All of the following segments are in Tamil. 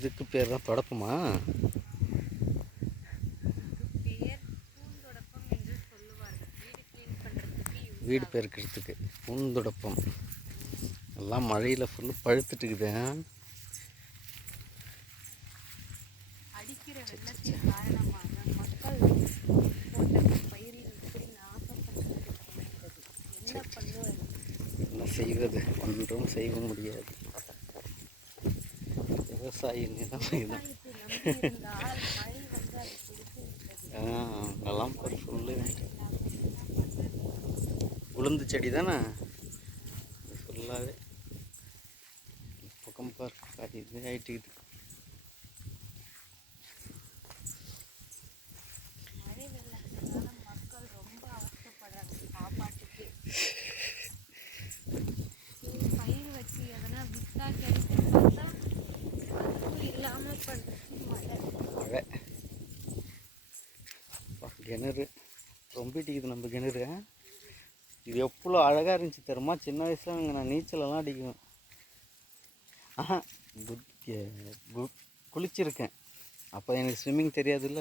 இதுக்கு பேர் தான் தொடப்பமா? வீடு பெருக்கிறதுக்கு பூந்தொடப்பம். எல்லாம் மழையில் ஃபுல்லு பழுத்துட்டுக்குது. அடிக்கிற வெள்ளத்தின் காரணமாக மக்கள் போட்ட பயிரில் இப்படி நாசம் பண்ணிவிட்டது. என்ன பண்ணுவது? என்ன செய்வது? ஒன்றும் செய்ய முடியாது. விவசாயி நிலைமைதான். அதெல்லாம் ஃபுல்லு உளுந்து செடி தானே ஃபுல்லாகவே. பக்கம் பாரு இது ஆகிட்டுக்குது. மக்கள் ரொம்ப அவசரப்படுறாங்க சாப்பாட்டுக்கு. பயிர் வச்சு எதனா வித்தா கிடைக்கும் பார்த்தா அதுவும் இல்லாமல் பண்ணுறது மழை. கிணறு ரொம்பிட்டிக்குது நம்ம கிணறு. இது எவ்வளோ அழகாக இருந்துச்சு தெரியுமா? சின்ன வயசில் அங்கே நான் நீச்சலெல்லாம் அடிக்குவேன். குளிச்சிருக்கேன். அப்போ எனக்கு ஸ்விம்மிங் தெரியாதுல்ல.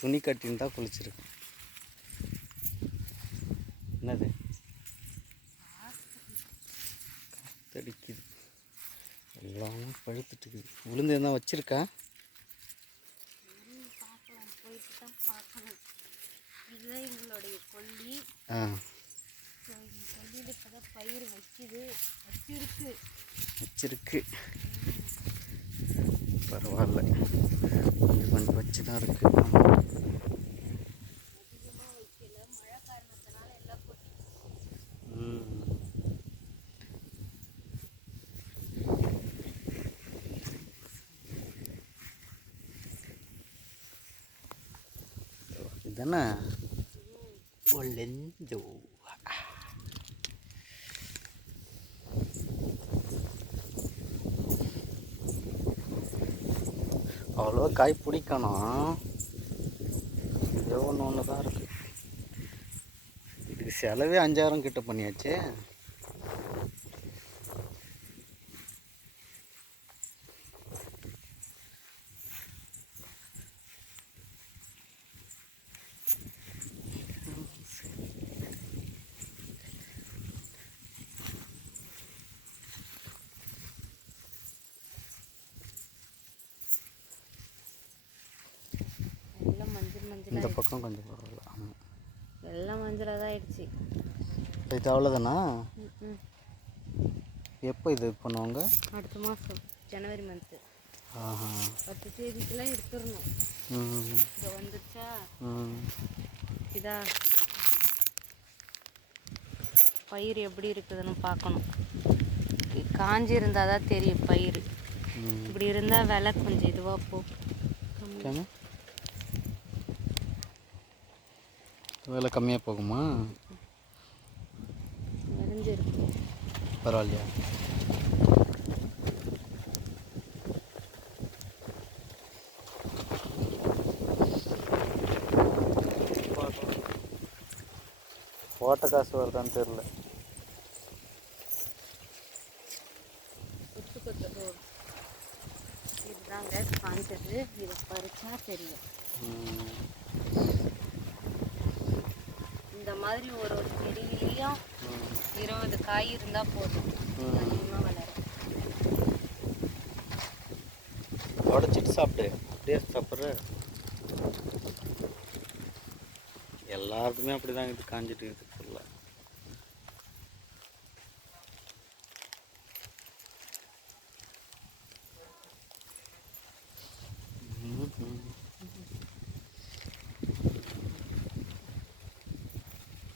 துணி கட்டின்னு தான் குளிச்சிருக்கேன். என்னது காத்தடிக்குது. எல்லாம் பழுத்துட்டுக்குது. உளுந்து என்ன வச்சிருக்கா? போயிட்டு தான் பார்க்கணும். இதுதான் எங்களுடைய கொல்லி. இந்த கொல்லியில் இப்போ தான் பயிர் வச்சிருக்கு. பரவாயில்ல, கொஞ்சம் வச்சு தான் இருக்கு. அதிகமாக வைக்கல, மழை காரணத்தினால எல்லாம் போட்டு. இதுதானே ஒல்லெஞ்சோ. அவ்வளோ காய் பிடிக்கணும். ஏதோ ஒன்று தான் இருக்குது. இதுக்கு செலவே 5000 கிட்ட பண்ணியாச்சு. இந்த பக்கம் கொஞ்சம் பரவாயில்ல. ஆமாம், எல்லாம் மஞ்சளாக தான் ஆயிடுச்சு. இது அவ்வளோதானா? எப்போ இது பண்ணுவாங்க? அடுத்த மாதம் ஜனவரி மந்த்து. 10 தேதிக்கெல்லாம் எடுத்துடணும். இதை வந்துடுச்சா? இதா பயிர் எப்படி இருக்குதுன்னு பார்க்கணும். காஞ்சி இருந்தால் தான் தெரியும் பயிர். இப்படி இருந்தால் விலை கொஞ்சம் இதுவாக போகும். விலை கம்மியாக போகுமா? நிறைஞ்சிருக்கு. பரவாயில்லையா? போட்ட காசு வருதான்னு தெரில. இதுதாங்க காஞ்சது. இதை பறிச்சா தெரியும். இந்த மாதிரி ஒரு செடியிலையும் 20 காய் இருந்தால் போதும். அதிகமாக வளரும். உடச்சிட்டு சாப்பிட்டு அப்படியே சாப்பிட்ற. எல்லாருக்குமே அப்படி தான் இது காஞ்சிட்டு இருக்குது ஃபுல்லாக.